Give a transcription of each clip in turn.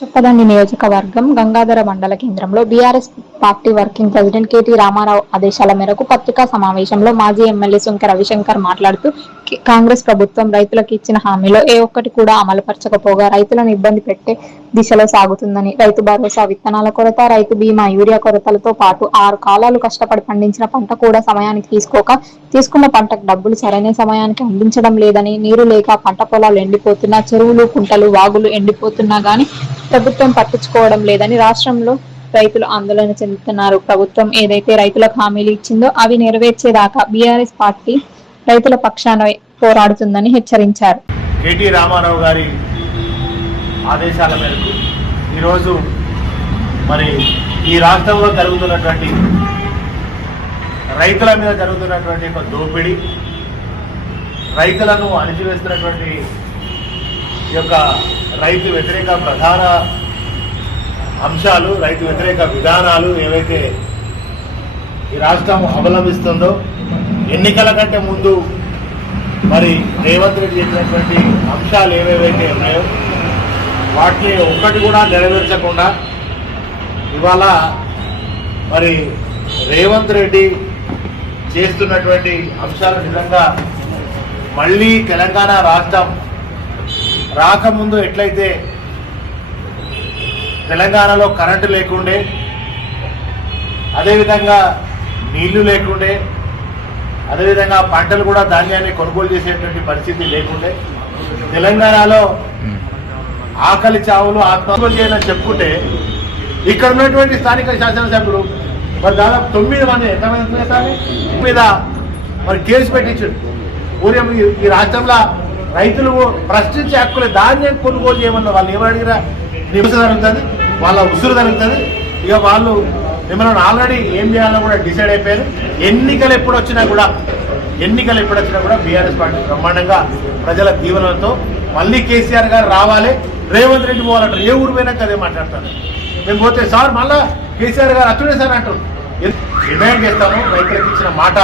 చొప్పదండి నియోజకవర్గం గంగాధర మండల కేంద్రంలో BRS party working president KT Rama Rao ఆదేశాల మేరకు పత్రికా సమావేశంలో మాజీ ఎమ్మెల్యే సుంకె రవిశంకర్ మాట్లాడుతూ కాంగ్రెస్ ప్రభుత్వం రైతులకు ఇచ్చిన హామీలో ఏ ఒక్కటి కూడా అమలుపరచకపోగా రైతులను ఇబ్బంది పెట్టే దిశలో సాగుతుందని, రైతు భరోసా, విత్తనాల కొరత, రైతు బీమా, యూరియా కొరతలతో పాటు 6 కాలాలు కష్టపడి పండించిన పంట కూడా సమయానికి తీసుకున్న పంటకు డబ్బులు సరైన సమయానికి అందించడం లేదని, నీరు లేక పంట పొలాలు ఎండిపోతున్నా, చెరువులు, కుంటలు, వాగులు ఎండిపోతున్నా గానీ ప్రభుత్వం పట్టించుకోవడం లేదని రాష్ట్రంలో రైతులు ఆందోళన చెందుతున్నారు. ప్రభుత్వం ఏదైతే రైతులకు హామీలు ఇచ్చిందో అవి నెరవేర్చేదాకా బీఆర్ఎస్ పార్టీ రైతుల పక్షాన పోరాడుతుందని హెచ్చరించారు. కేటీ రామారావు గారి ఆదేశాల మేరకు ఈరోజు మరి ఈ రాష్ట్రంలో జరుగుతున్నటువంటి రైతుల మీద జరుగుతున్నటువంటి ఒక దోపిడీ, రైతులను అణిచివేస్తున్నటువంటి ఈ యొక్క రైతు వ్యతిరేక ప్రధాన అంశాలు, రైతు వ్యతిరేక విధానాలు ఏవైతే ఈ రాష్ట్రం అవలంబిస్తుందో, ఎన్నికల కంటే ముందు మరి రేవంత్ రెడ్డి చేసినటువంటి అంశాలు ఏవేవైతే ఉన్నాయో వాటిని ఒక్కటి కూడా నెరవేర్చకుండా ఇవాళ మరి రేవంత్ రెడ్డి చేస్తున్నటువంటి అంశాలు నిజంగా మళ్ళీ తెలంగాణ రాష్ట్రం రాకముందు ఎట్లయితే తెలంగాణలో కరెంటు లేకుండే, అదేవిధంగా నీళ్లు లేకుండే, అదేవిధంగా పంటలు కూడా ధాన్యాన్ని కొనుగోలు చేసేటువంటి పరిస్థితి లేకుండే, తెలంగాణలో ఆకలి చావులు ఆత్మహత్య చేయాలని చెప్పుకుంటే ఇక్కడ ఉన్నటువంటి స్థానిక శాసనసభ్యులు మరి దాదాపు 9 మంది ఎంతమంది మీద మరి కేసు పెట్టించారు. పూర్వం ఈ రాష్ట్రంలో రైతులు ప్రశ్నించే హక్కులే, ధాన్యం కొనుగోలు చేయమన్న వాళ్ళు ఏమడిగినా నిమిష జరుగుతుంది, వాళ్ళ ఉసురు జరుగుతుంది. ఇక వాళ్ళు మిమ్మల్ని ఆల్రెడీ ఏం చేయాలో కూడా డిసైడ్ అయిపోయారు. ఎన్నికలు ఎప్పుడు వచ్చినా కూడా బీఆర్ఎస్ పార్టీ బ్రహ్మాండంగా ప్రజల దీవెనలతో మళ్ళీ కేసీఆర్ గారు రావాలి, రేవంత్ రెడ్డి పోవాలంటారు. ఏ ఊరు పోయినా అదే మాట్లాడతారు. మేము పోతే సార్ మళ్ళా కేసీఆర్ గారు అచ్చుడే సార్ అంటారు. డిమాండ్ చేస్తాను, రైతులకు ఇచ్చిన మాట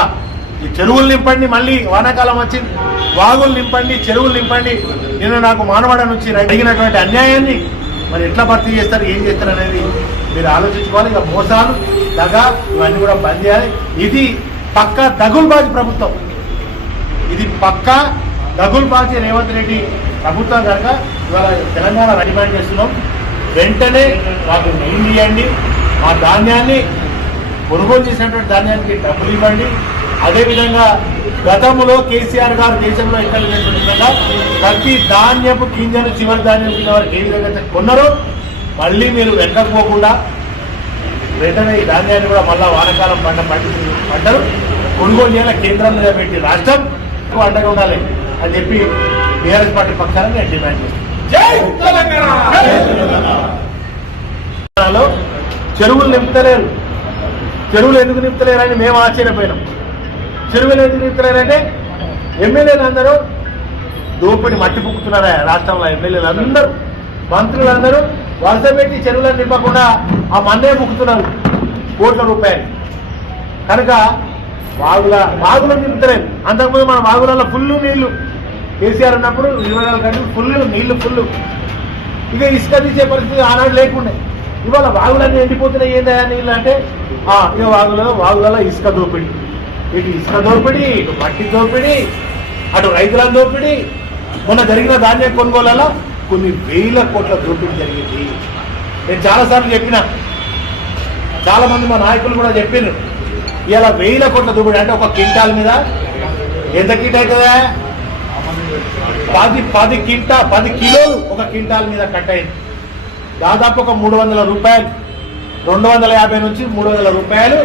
ఈ చెరువులు నింపండి, మళ్ళీ వానాకాలం వచ్చింది, వాగులు నింపండి, చెరువులు నింపండి. నిన్న నాకు మానవాడ నుంచి అడిగినటువంటి అన్యాయాన్ని మరి ఎట్లా భర్తీ చేస్తారు, ఏం చేస్తారు అనేది మీరు ఆలోచించుకోవాలి. ఇక మోసాలు, దగా ఇవన్నీ కూడా బంద్ చేయాలి. ఇది పక్కా దగుల్బాజీ ప్రభుత్వం, ఇది పక్కా దగుల్బాజీ రేవంత్ రెడ్డి ప్రభుత్వం కనుక ఇవాళ తెలంగాణ డిమాండ్ చేస్తున్నాం. వెంటనే మాకు నీళ్ళు ఇవ్వండి, మా ధాన్యాన్ని కొనుగోలు చేసినటువంటి ధాన్యానికి డబ్బులు ఇవ్వండి. అదేవిధంగా గతంలో కేసీఆర్ గారు దేశంలో ఎక్కడ లేనటువంటి విధంగా ప్రతి ధాన్యపు గింజను చివరి ధాన్యం కింద వారికి ఏ విధంగా కొన్నారో మళ్ళీ మీరు వెనకపోకుండా వెంటనే ఈ ధాన్యాన్ని కూడా మళ్ళా వానకాలం పంటలు కొనుగోలు చేయాలి. కేంద్రం మీద పెట్టి రాష్ట్రం అండగా ఉండాలి అని చెప్పి బీఆర్ఎస్ పార్టీ పక్షాన నేను డిమాండ్ చేస్తాను. చెరువులు నింపుతలేరు, చెరువులు ఎందుకు నింపుతలేరని మేము ఆశ్చర్యపోయినాం. చెరువులు ఎందుకు నింపుతలేరంటే ఎమ్మెల్యేలు అందరూ దోపిడి మట్టి పుక్కుతున్నారా రాష్ట్రంలో. ఎమ్మెల్యేలు అందరూ, మంత్రులందరూ వరుస పెట్టి చెరువులను నింపకుండా ఆ మన్నే పుక్కుతున్నారు కోట్ల రూపాయలు. కనుక వాగులను నింపుతలేదు. అంతకుముందు మన వాగులలో ఫుల్ నీళ్లు, కేసీఆర్ ఉన్నప్పుడు 24 గంటలు ఫుల్ నీళ్లు ఫుల్. ఇక ఇసుక తీసే పరిస్థితి ఆనాడు లేకుండే. ఇవాళ వాగులన్నీ ఎండిపోతున్నాయి. ఏందా నీళ్ళు అంటే ఇక వాగులలో ఇసుక దోపిడి, ఇటు ఇసుక దోపిడి, ఇటు మట్టి దోపిడి, అటు రైతుల దోపిడి. మొన్న జరిగిన ధాన్యం కొనుగోలలో కొన్ని వేల కోట్ల దోపిడీ జరిగింది. నేను చాలాసార్లు చెప్పిన, చాలా మంది మా నాయకులు కూడా చెప్పారు. ఇలా 1000 కోట్ల దోపిడీ అంటే ఒక క్వింటాల్ మీద ఎంత కిట్ అవుతుందా? 10 కిలోలు ఒక క్వింటాల్ మీద కట్ అయింది. దాదాపు ఒక 300 రూపాయలు, 250 నుంచి 300 రూపాయలు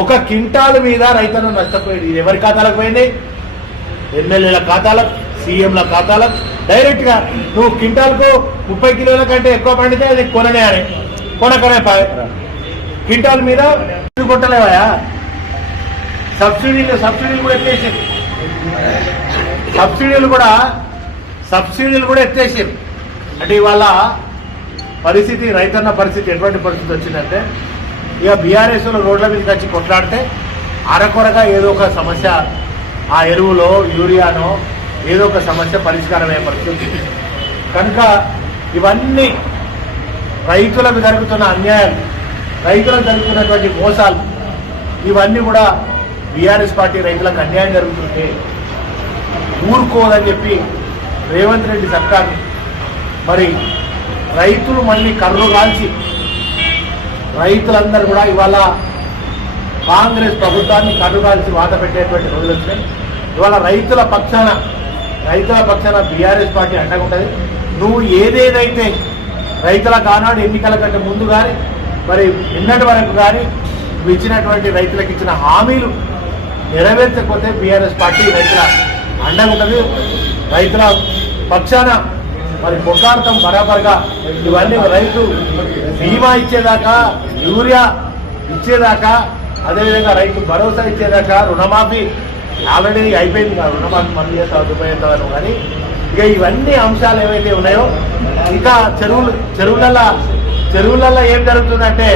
ఒక క్వింటాల్ మీద రైతులను నష్టపోయింది. ఇది ఎవరి ఖాతాలకు పోయింది? ఎమ్మెల్యేల ఖాతాలకు, సీఎంల ఖాతాలకు డైరెక్ట్ గా. నువ్వు క్వింటాల్కు 30 కిలోల కంటే ఎక్కువ పండితే అది కొననే అని కొనకనే క్వింటాల్ మీద కొట్టలేవా? సబ్సిడీలు కూడా ఎత్తేసారు. సబ్సిడీలు కూడా ఎత్తేసారు. అంటే ఇవాళ పరిస్థితి, రైతన్న పరిస్థితి ఎటువంటి పరిస్థితి వచ్చిందంటే ఇక బీఆర్ఎస్లో రోడ్ల మీదకి వచ్చి కొట్లాడితే అరకొరగా ఏదో ఒక సమస్య, ఆ ఎరువులో యూరియానో ఏదో ఒక సమస్య పరిష్కారమయ్యే పరిస్థితి. కనుక ఇవన్నీ రైతులకు జరుగుతున్న అన్యాయాలు, రైతులకు జరుగుతున్నటువంటి మోసాలు, ఇవన్నీ కూడా బీఆర్ఎస్ పార్టీ రైతులకు అన్యాయం జరుగుతుంటే ఊరుకోదని చెప్పి రేవంత్ రెడ్డి సర్కార్ మరి రైతులు మళ్ళీ కర్రు కాల్చి రైతులందరూ కూడా ఇవాళ కాంగ్రెస్ ప్రభుత్వాన్ని కర్రు కాల్చి వాత పెట్టేటువంటి రోజులు వచ్చినాయి. ఇవాళ రైతుల పక్షాన బీఆర్ఎస్ పార్టీ అండగా ఉంటుంది. నువ్వు ఏదేదైతే రైతులకు ఆనాడు ఎన్నికల కంటే ముందు కానీ మరి నిన్నటి వరకు కానీ నువ్వు ఇచ్చినటువంటి రైతులకు ఇచ్చిన హామీలు నెరవేర్చకపోతే బీఆర్ఎస్ పార్టీ రైతుల అండగా ఉంటుంది. రైతుల పక్షాన మరి కొట్లాడతాం బరాబర్గా. ఇవన్నీ రైతు బీమా ఇచ్చేదాకా, యూరియా ఇచ్చేదాకా, అదేవిధంగా రైతు భరోసా ఇచ్చేదాకా, రుణమాఫీ ఆల్రెడీ అయిపోయింది కదా, రుణమాఫీ మళ్ళీ చేస్తావు దుబాయ్ చేస్తాను. కానీ ఇక ఇవన్నీ అంశాలు ఏవైతే ఉన్నాయో ఇంకా చెరువులలో ఏం జరుగుతుందంటే